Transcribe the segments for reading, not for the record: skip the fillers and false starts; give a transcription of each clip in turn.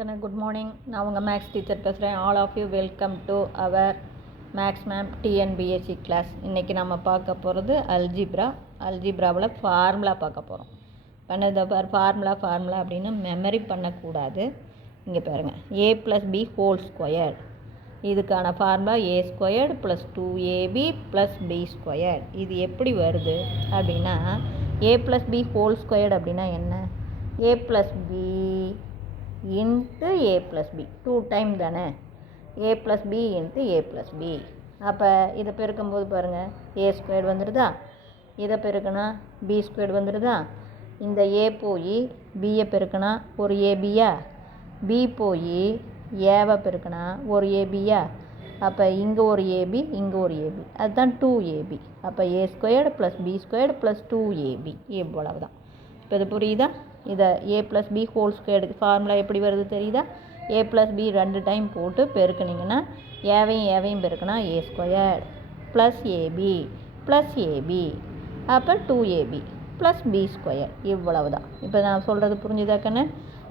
Good morning. நான் உங்கள் maths teacher பேசுகிறேன். All of you welcome to our maths ma'am TNPSC class. இன்றைக்கி நம்ம பார்க்க போகிறது அல்ஜிப்ராவில் ஃபார்முலா பார்க்க போகிறோம். பண்ணது ஃபார்முலா அப்படின்னு மெமரி பண்ணக்கூடாது. இங்கே பாருங்கள், a + b ஹோல் ஸ்கொயர். இதுக்கான ஃபார்முலா a² + 2ab + b². இது எப்படி வருது அப்படின்னா, a + b ஹோல் ஸ்கொயர் அப்படின்னா என்ன? a + b into a + b 2 time தானே, a + b into a + b. அப்போ இதை பெருக்கும்போது பாருங்கள், a² வந்துடுதா, இதை பெருக்குனா b² வந்துடுதா. இந்த a போய் bயை பெருக்குனா ஒரு ஏபியா, b போய் ஏவை பெருக்குனா ஒரு ஏபியா. அப்போ இங்கே ஒரு ஏபி, இங்கே ஒரு ஏபி, அதுதான் 2ab. அப்போ a² + b² + 2ab இவ்வளவு தான். இப்போ இது புரியுதா? இதை a + b ஹோல் ஸ்கொயருக்கு ஃபார்முலா எப்படி வருது தெரியுதா? a + b 2 டைம் போட்டு பெருக்குனிங்கன்னா ஏவையும் பெருக்குனா a² + ab + ab, அப்போ 2ab + b². இவ்வளவு தான். இப்போ நான் சொல்கிறது புரிஞ்சுதா கண்ணு?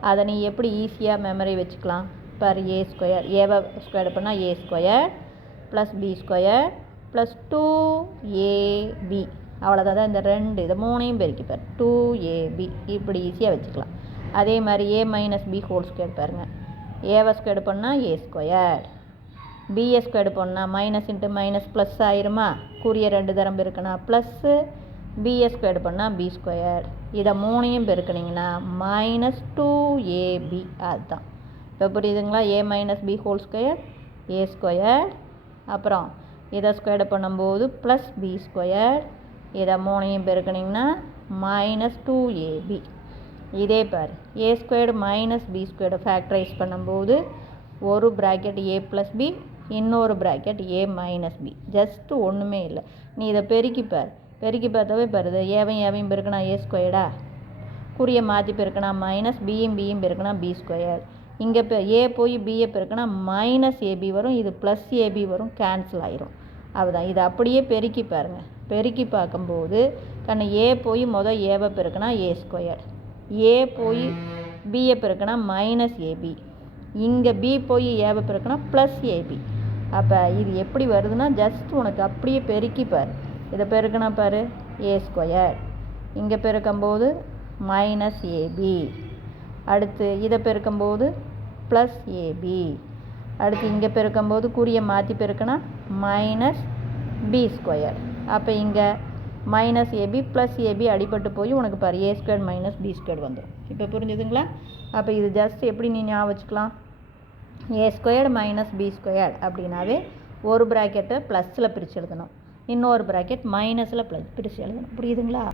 அதை நீ எப்படி ஈஸியாக மெமரி வச்சுக்கலாம் பாரு. a², ஏவை ஸ்கொயர் பண்ணால் a² + b² + 2ab. அவ்வளோதான். இந்த 2 இதை 3ஐயும் பெருக்கிப்பார், 2ab. இப்படி ஈஸியாக வச்சுக்கலாம். அதே மாதிரி a - b ஹோல் ஸ்கொயர் பாருங்கள். ஏவை ஸ்கொயர் பண்ணால் a², பிஏ ஸ்கொயர் பண்ணால் மைனஸ் இன்ட்டு மைனஸ் ப்ளஸ் ஆயிருமா? குறிய 2 தரம் பெருக்கினா ப்ளஸ்ஸு, பிஏ ஸ்கொயர் பண்ணால் b². இதை 3ஐயும் பெருக்கினீங்கன்னா -2ab. அதுதான். இப்போ புரியுதுங்களா? a - b whole square a², அப்புறம் இதை ஸ்கொயர் பண்ணும்போது ப்ளஸ் b². இதை 3ஐயும் பெருக்கினீங்கன்னா -2ab. இதே பார், a² - b² ஃபேக்டரைஸ் பண்ணும்போது ஒரு ப்ராக்கெட் a + b, இன்னொரு ப்ராக்கெட் a - b. ஜஸ்ட்டு ஒன்றுமே இல்லை, நீ இதை பெருக்கிப்பார். பெருக்கி பார்த்தாவே பாருது, ஏவையும் பெருக்கினா a², குறியை மாற்றி பெருக்கினா மைனஸ், பியும் பெருக்கினா b². இங்கே a போய் bயை பெருக்கினா -ab வரும், இது +ab வரும், கேன்சல் ஆயிரும். அதுதான். இதை அப்படியே பெருக்கி பாருங்கள். பெருக்கி பார்க்கும்போது கண்ணு a போய் ஏவை பெருக்கினா a², a போய் bயை பெருக்கினா -ab, இங்கே b போய் ஏவை பெருக்கினா +ab. அப்போ இது எப்படி வருதுன்னா, ஜஸ்ட் உனக்கு அப்படியே பெருக்கிப்பார். இதை பெருக்கினா பாரு, a², இங்கே பெருக்கும்போது -ab, அடுத்து இதை பெருக்கும்போது +ab, அடுத்து இங்கே பெருக்கும்போது குறியை மாற்றி பெருக்கினா -b². அப்போ இங்கே -ab +ab அடிபட்டு போய் உனக்கு பாரு a² - b² வந்துடும். இப்போ புரிஞ்சுதுங்களா? அப்போ இது ஜஸ்ட் எப்படி நீ ஞாபகம் வச்சுக்கலாம், a² - b² அப்படின்னாவே ஒரு ப்ராக்கெட்டை ப்ளஸில் பிரித்து எழுதணும், இன்னொரு ப்ராக்கெட் மைனஸில் பிரித்து எழுதணும். புரியுதுங்களா?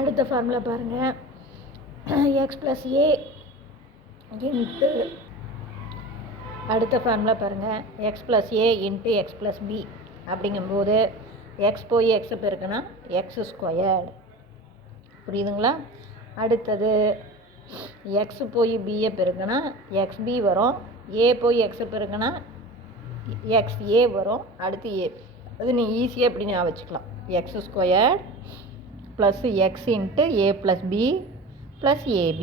அடுத்த ஃபார்முலா பாருங்கள், x + a இன்ட்டு, அடுத்த ஃபார்முலா பாருங்கள், x + a into x + b. அப்படிங்கும்போது x போய் x பெருக்குனா x². புரியுதுங்களா? அடுத்தது x போய் bயை பெருக்குனா xb வரும், a போய் x பெருக்குனா xa வரும், அடுத்து a. அது நீ ஈஸியாக எப்படி ஞாபகம் வச்சுக்கலாம், x² plus x into a + b + ab.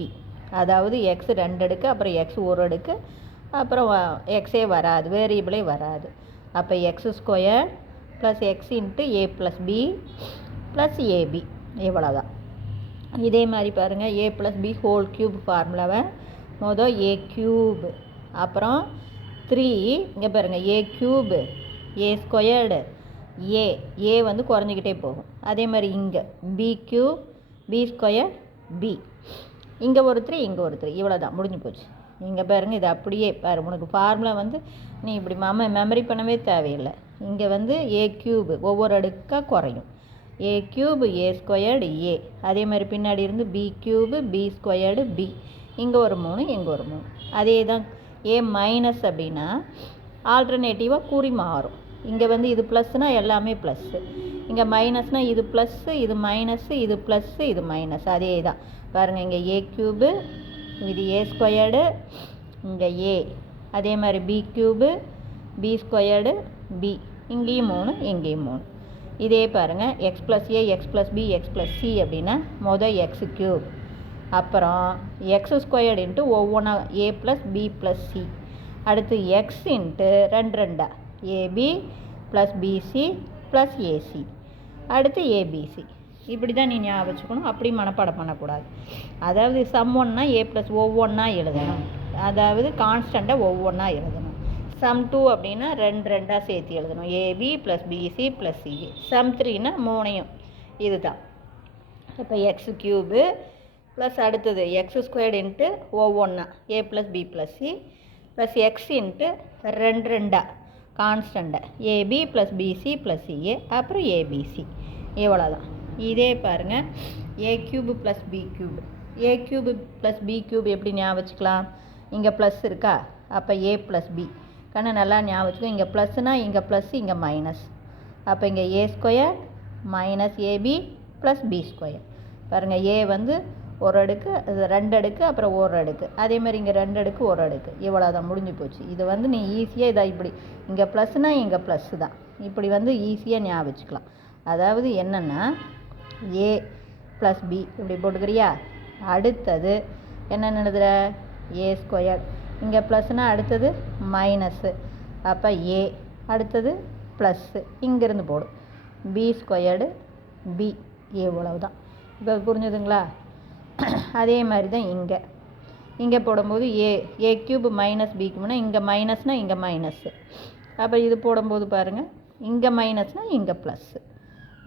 அதாவது x 2 அடுக்கு, அப்புறம் x 1 அடுக்கு, அப்புறம் எக்ஸே வராது, வேரியபிளே வராது. அப்போ x² + x into a + b + ab. இவ்வளோதான். இதே மாதிரி பாருங்கள், a + b ஹோல் க்யூப் ஃபார்முலாவை a³, அப்புறம் 3, இங்கே பாருங்கள் a³ a² a வந்து குறைஞ்சிக்கிட்டே போகும். அதே மாதிரி இங்கே b³ b² b, இங்கே ஒரு 3, இங்கே ஒரு 3. இவ்வளோ தான், முடிஞ்சு போச்சு. இங்கே பாருங்கள், இது அப்படியே பாரு. உனக்கு ஃபார்முலா வந்து நீ இப்படி மெமரி பண்ணவே தேவையில்லை. இங்கே வந்து a³ ஒவ்வொரு அடுக்காக குறையும், a³ a² a. அதே மாதிரி பின்னாடி இருந்து b³ b² b, இங்கே ஒரு 3, இங்கே ஒரு 3. அதே தான் a- அப்படின்னா ஆல்டர்னேட்டிவாக குறி மாறும். இங்கே வந்து இது ப்ளஸ்னால் எல்லாமே ப்ளஸ்ஸு, இங்கே மைனஸ்னால் இது ப்ளஸ்ஸு, இது மைனஸ்ஸு, இது ப்ளஸ்ஸு, இது மைனஸ். அதே தான் பாருங்கள், இங்கே a³, இது a², இங்கே a. அதே மாதிரி b³ b² b, இங்கேயும் 3, இங்கேயும் 3. இதே பாருங்கள், x + a x + b x + c அப்படின்னா x³ அப்புறம் எக்ஸ் ஸ்கொயர்டு இன்ட்டு ஒவ்வொன்றா A plus B plus C. அடுத்து எக்ஸ் இன்ட்டு ரெண்டு ரெண்டா AB plus BC plus AC. அடுத்து ஏபிசி. இப்படி தான் நீ ஞாபகம் வச்சுக்கணும். அப்படி மனப்பாடம் பண்ணக்கூடாது. அதாவது சம் ஒன்னா ஏ ப்ளஸ் ஒவ்வொன்றா எழுதணும். அதாவது கான்ஸ்டண்ட்டாக ஒவ்வொன்றா எழுதணும். சம் 2 அப்படின்னா ரெண்டு ரெண்டாக சேர்த்து எழுதணும். AB plus BC plus C. Sum 3னா மூணையும் இதுதான். இப்போ எக்ஸ் க்யூபு ப்ளஸ் அடுத்தது எக்ஸ் ஸ்கொயர்டு இன்ட்டு ஒவ்வொன்றா A plus B plus C plus X into ரெண்டு ரெண்டா கான்ஸ்டண்ட்டாக AB plus BC plus CA அப்புறம் ஏபிசி. இவ்வளோதான். இதே பாருங்கள் A cube plus B cube. A cube plus B cube எப்படி ஞாபகம் வச்சுக்கலாம்? இங்கே ப்ளஸ் இருக்கா, அப்போ ஏ ப்ளஸ் பி கண்ணு நல்லா ஞாபகம் வச்சுக்கோ. இங்கே ப்ளஸ்னால் இங்கே ப்ளஸ் இங்கே மைனஸ். அப்போ இங்கே A square minus AB plus B square. பாருங்கள் ஏ வந்து ஒரு அடுக்கு, அது ரெண்டு அடுக்கு, அப்புறம் ஒரு அடுக்கு. அதேமாதிரி இங்கே ரெண்டு அடுக்கு ஒரு அடுக்கு. இவ்வளோ தான், முடிஞ்சு போச்சு. இது வந்து நீ ஈஸியாக இதாக இப்படி இங்கே ப்ளஸ்னால் இங்கே ப்ளஸ்ஸு தான். இப்படி வந்து ஈஸியாக ஞாபகம் வச்சுக்கலாம். அதாவது என்னென்னா ஏ ப்ளஸ் பி இப்படி போட்டுக்கிறியா. அடுத்தது என்ன எழுதுற ஏ ஸ்கொயர். இங்கே ப்ளஸ்னால் அடுத்தது மைனஸ்ஸு, அப்போ ஏ அடுத்தது ப்ளஸ்ஸு இங்கேருந்து போடும் பி ஸ்கொயர்டு பி. இவ்வளவு தான். இப்போ புரிஞ்சுதுங்களா? அதே மாதிரி தான் இங்கே போடும்போது ஏ க்யூப் மைனஸ் பி க்யூப்னா இங்கே மைனஸ்னால் இங்கே மைனஸ்ஸு. அப்போ இது போடும்போது பாருங்கள் இங்கே மைனஸ்னால் இங்கே ப்ளஸ்ஸு.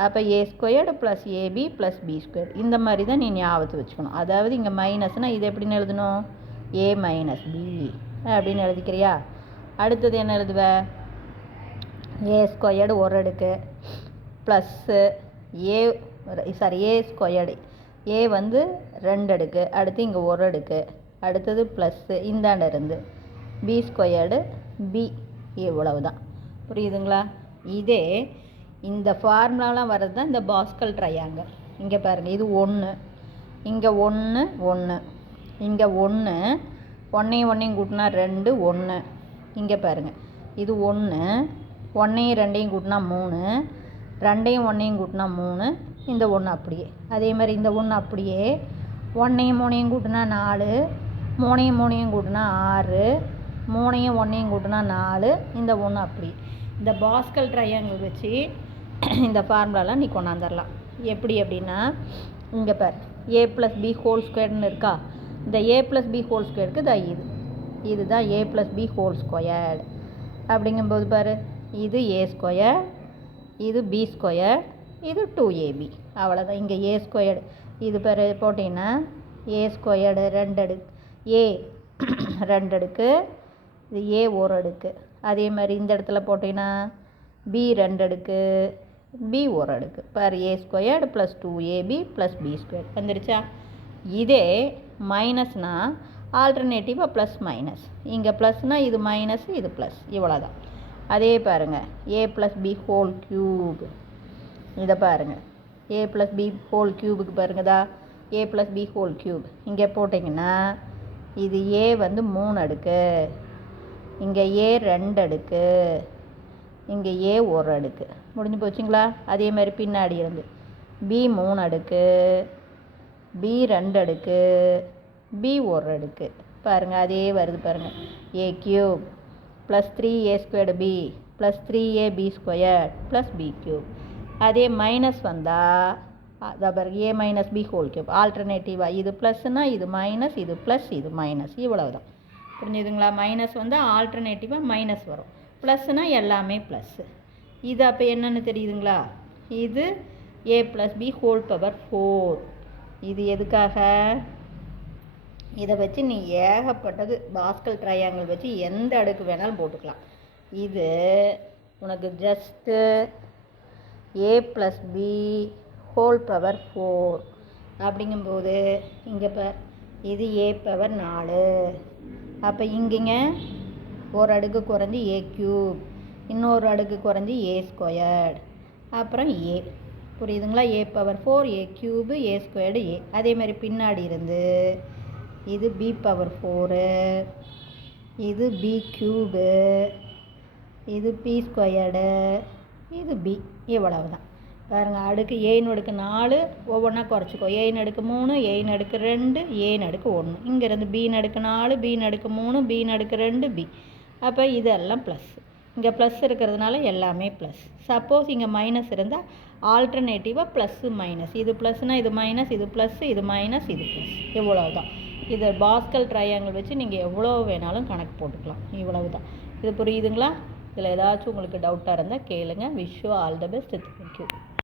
அப்போ A squared plus AB plus B squared. இந்த மாதிரி தான் நீ ஞாபகத்தை வச்சுக்கணும். அதாவது இங்கே மைனஸ்னால் இது எப்படின்னு எழுதணும்? ஏ மைனஸ் பி அப்படின்னு எழுதிக்கிறியா. அடுத்தது என்ன எழுதுவ? ஏ ஸ்கொயர்டு ஒரு அடுக்கு ப்ளஸ்ஸு ஏ ஸ்கொயர்டு. ஏ வந்து ரெண்டு அடுக்கு, அடுத்து இங்கே ஒரு அடுக்கு, அடுத்தது ப்ளஸ்ஸு இந்தாண்ட இருந்து பி ஸ்கொயர்டு பி. இவ்வளவு தான். புரியுதுங்களா? இதே இந்த ஃபார்முலாலாம் வர்றது தான் இந்த பாஸ்கல் ட்ரையாங்கிள். இங்கே பாருங்கள், இது 1, இங்கே 1 1, இங்கே 1 ஒன்றையும் கூட்டினா 2 1. இங்கே பாருங்கள், இது 1 1ஐயும் 2ஐயும் கூட்டினா 3, 2ஐயும் 1ஐயும் கூட்டினா 3, இந்த 1 அப்படியே. அதே மாதிரி இந்த 1 அப்படியே 1ஐயும் 3ஐயும் கூட்டினா 4, 3ஐயும் 3ஐயும் கூட்டினா 6, 3ஐயும் 1ஐயும் கூட்டினா 4, இந்த 1 அப்படியே. இந்த பாஸ்கல் ட்ரையாங்கிள் வச்சு இந்த ஃபார்முலாலாம் நீ கொண்டாந்துடலாம். எப்படி அப்படின்னா இங்கே பார் ஏ ப்ளஸ் பி ஹோல் ஸ்கொயர்னு இருக்கா. இந்த ஏ ப்ளஸ் பி ஹோல் ஸ்கொயருக்கு தான் இதுதான் ஏ ப்ளஸ் பி ஹோல் ஸ்கொயர்டு. அப்படிங்கும்போது பாரு, இது ஏ ஸ்கொயர், இது பி ஸ்கொயர், இது 2ab. அவ்வளோதான். இங்கே ஏ ஸ்கொயர்டு இது பேர் போட்டிங்கன்னா ஏ ஸ்கொயர்டு ரெண்டு அடுக்கு, ஏ ரெண்டு அடுக்கு, இது ஏ ஒரு அடுக்கு. அதே மாதிரி இந்த இடத்துல போட்டிங்கன்னா பி ரெண்டு அடுக்கு, பி ஒரு அடுக்கு. பார் A squared plus 2ab plus B square வந்துடுச்சா. இதே மைனஸ்னால் ஆல்டர்னேட்டிவாக ப்ளஸ் மைனஸ். இங்கே ப்ளஸ்னால் இது மைனஸ், இது ப்ளஸ். இவ்வளோதான். அதே பாருங்கள் ஏ ப்ளஸ் பி ஹோல் க்யூப். இதை பாருங்கள் ஏ ப்ளஸ் பி ஹோல் க்யூபுக்கு பாருங்கதா, ஏ ப்ளஸ் பி ஹோல் க்யூப். இங்கே போட்டிங்கன்னா இது ஏ வந்து 3 அடுக்கு, இங்கே ஏ ரெண்டு அடுக்கு, இங்கே ஏ ஒரு அடுக்கு. முடிஞ்சு போச்சுங்களா. அதே மாதிரி பின்னாடி இருந்து பி 3 அடுக்கு, பி ரெண்டு அடுக்கு, பி ஒரு அடுக்கு. பாருங்கள் அதே வருது பாருங்கள். A cube plus 3a squared B plus 3ab square plus B cube. அதே மைனஸ் வந்தால் அதான் பாருங்க A minus B whole cube. ஆல்டர்னேட்டிவாக இது ப்ளஸ்னால் இது மைனஸ், இது ப்ளஸ், இது மைனஸ். இவ்வளவு தான். புரிஞ்சுதுங்களா? மைனஸ் வந்தால் ஆல்டர்னேட்டிவாக மைனஸ் வரும், ப்ளஸ்னால் எல்லாமே ப்ளஸ்ஸு. இது அப்போ என்னென்னு தெரியுதுங்களா? இது ஏ ப்ளஸ் பி ஹோல் பவர் 4. இது எதுக்காக? இதை வச்சு நீ ஏகப்பட்டது பாஸ்கல் ட்ரையாங்கிள் வச்சு எந்த அடுக்கு வேணாலும் போட்டுக்கலாம். இது உனக்கு ஜஸ்ட்டு ஏ ப்ளஸ் பி ஹோல் பவர் 4 அப்படிங்கும்போது இங்கே இது ஏ பவர் 4. அப்போ இங்கேங்க ஒரு அடுக்கு குறைஞ்சி ஏ க்யூப், இன்னொரு அடுக்கு குறைஞ்சி ஏ ஸ்கொயர்டு, அப்புறம் ஏ. புரியுதுங்களா? A power 4 A cube A squared ஏ. அதேமாதிரி பின்னாடி இருந்து இது பி பவர் 4, இது பி க்யூபு, இது பி ஸ்கொயர்டு, இது பி. இவ்வளவு தான். பாருங்கள், அடுக்கு ஏன் அடுக்கு 4 ஒவ்வொன்றா குறைச்சிக்கோ. ஏன் அடுக்கு 3, ஏன் அடுக்கு 2, ஏன் அடுக்கு 1. இங்கேருந்து பீன் அடுக்கு 4, பீன் அடுக்கு 3, பீன் அடுக்கு 2, பி. அப்போ இதெல்லாம் ப்ளஸ். இங்கே ப்ளஸ் இருக்கிறதுனால எல்லாமே ப்ளஸ். சப்போஸ் இங்கே மைனஸ் இருந்தால் ஆல்டர்னேட்டிவாக ப்ளஸ்ஸு மைனஸ். இது ப்ளஸ்னால் இது மைனஸ், இது ப்ளஸ்ஸு, இது மைனஸ், இது ப்ளஸ். இவ்வளோ தான். இதை பாஸ்கல் ட்ரையாங்கிள் வச்சு நீங்கள் எவ்வளோ வேணாலும் கணக்கு போட்டுக்கலாம். இவ்வளவு தான். இது புரியுதுங்களா? இதில் ஏதாச்சும் உங்களுக்கு டவுட்டாக இருந்தால் கேளுங்க. Wish you all the best. Thank you.